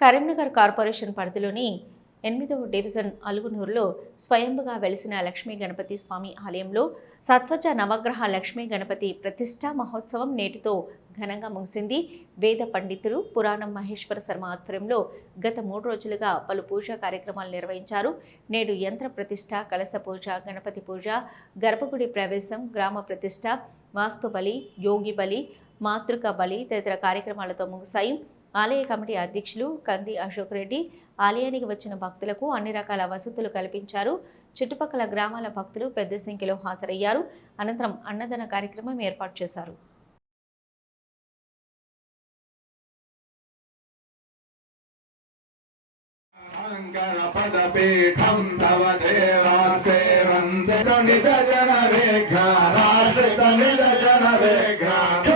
Karimnagar corporation పరిధిలోని ఎనిమిదవ division అలుగునూరులో స్వయంభుగా వెలిసిన లక్ష్మీ గణపతి స్వామి ఆలయంలో సత్వజ నవగ్రహ లక్ష్మీ గణపతి ప్రతిష్టా మహోత్సవం నేటితో ఘనంగా ముగిసింది. వేద పండితులు పురాణం మహేశ్వర శర్మ ఆధ్వర్యంలో గత మూడు రోజులుగా పలు పూజా కార్యక్రమాలు నిర్వహించారు. నేడు యంత్ర ప్రతిష్ట కలశ పూజ గణపతి పూజ గర్భగుడి ప్రవేశం గ్రామ ప్రతిష్ట వాస్తు బలి యోగి బలి మాతృక బలి తదితర కార్యక్రమాలతో ముగిశాయి. ఆలయ కమిటీ అధ్యక్షులు కంది అశోక్ రెడ్డి ఆలయానికి వచ్చిన భక్తులకు అన్ని రకాల వసతులు కల్పించారు. చుట్టుపక్కల గ్రామాల భక్తులు పెద్ద సంఖ్యలో హాజరయ్యారు. అనంతరం అన్నదాన కార్యక్రమం ఏర్పాటు చేశారు. రేఖ రేఖ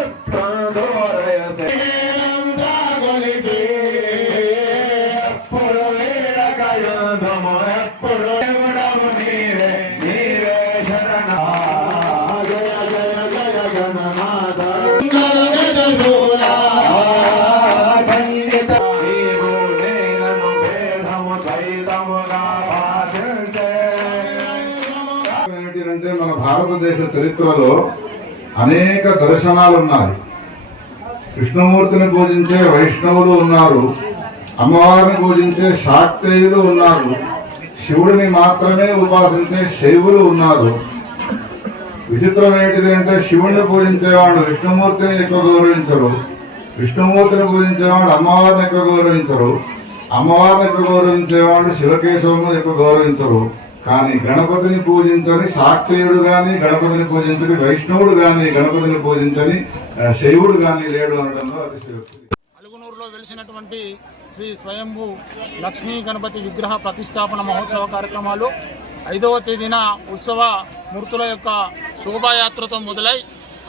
భేదము ఏంటంటే మన భారతదేశ చరిత్రలో అనేక దర్శనాలు ఉన్నాయి కృష్ణమూర్తిని పూజించే వైష్ణవులు ఉన్నారు అమ్మవారిని పూజించే శాక్తేయులు ఉన్నారు శివుడిని మాత్రమే ఉపాసించే శైవులు ఉన్నారు. విచిత్రం ఏంటిది అంటే శివుణ్ణి పూజించేవాడు విష్ణుమూర్తిని ఎక్కువ గౌరవించరు విష్ణుమూర్తిని పూజించేవాడు అమ్మవారిని ఎక్కువ గౌరవించరు. అమ్మవారిని ఎక్కువ గౌరవించేవాడు శివకేశవులను ఎక్కువ గౌరవించరు. కానీ గణపతిని పూజించని శాక్తేయుడు గాని గణపతిని పూజించని వైష్ణవుడు గాని గణపతిని పూజించని శైవుడు గాని లేడు అనడంలో అది అలుగునూరులో వెలిసినటువంటి శ్రీ స్వయంభు లక్ష్మీ గణపతి విగ్రహ ప్రతిష్టాపన మహోత్సవ కార్యక్రమాలు ఐదవ తేదీన ఉత్సవ మూర్తుల యొక్క శోభాయాత్రతో మొదలై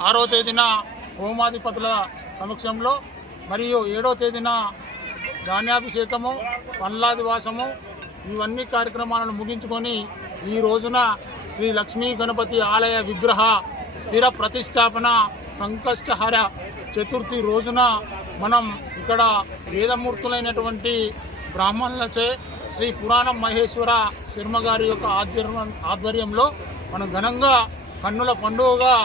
ఆరో తేదీన హోమాధిపతుల సమక్షంలో మరియు ఏడో తేదీన ధాన్యాభిషేకము పండ్లాదివాసము ఇవన్నీ కార్యక్రమాలను ముగించుకొని ఈ రోజున శ్రీ లక్ష్మీ గణపతి ఆలయ విగ్రహ స్థిర ప్రతిష్టాపన సంకష్టహర చతుర్థి రోజున మనం ఇక్కడ వేదమూర్తులైనటువంటి బ్రాహ్మణులచే శ్రీ పురాణం మహేశ్వర శర్మ గారి యొక్క ఆధ్వర్యం ఆధ్వర్యంలో మనం ఘనంగా కన్నుల పండుగగా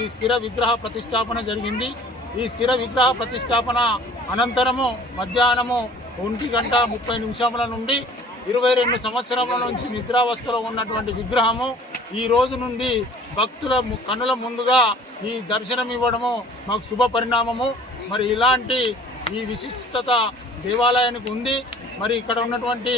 ఈ స్థిర విగ్రహ ప్రతిష్టాపన జరిగింది. ఈ స్థిర విగ్రహ ప్రతిష్టాపన అనంతరము మధ్యాహ్నము ఒంటి గంట ముప్పై నిమిషముల నుండి ఇరవై రెండు సంవత్సరముల నుంచి నిద్రావస్థలో ఉన్నటువంటి విగ్రహము ఈ రోజు నుండి భక్తుల ము- ముందుగా ఈ దర్శనం ఇవ్వడము మాకు శుభ పరిణామము. మరి ఇలాంటి ఈ విశిష్టత దేవాలయానికి ఉంది. మరి ఇక్కడ ఉన్నటువంటి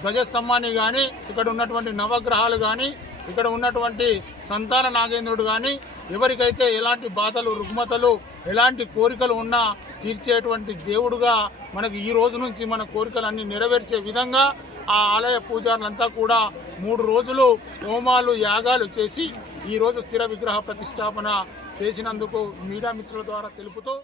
ధ్వజస్తంభాన్ని కానీ ఇక్కడ ఉన్నటువంటి నవగ్రహాలు కానీ ఇక్కడ ఉన్నటువంటి సంతాన నాగేంద్రుడు కానీ ఎవరికైతే ఎలాంటి బాధలు రుగ్మతలు ఎలాంటి కోరికలు ఉన్నా తీర్చేటువంటి దేవుడుగా మనకి ఈ రోజు నుంచి మన కోరికలన్నీ నెరవేర్చే విధంగా ఆ ఆలయ పూజారులంతా కూడా మూడు రోజులు హోమాలు యాగాలు చేసి ఈరోజు స్థిర విగ్రహ ప్రతిష్టాపన చేసినందుకు మీడియా మిత్రుల ద్వారా తెలుపుతూ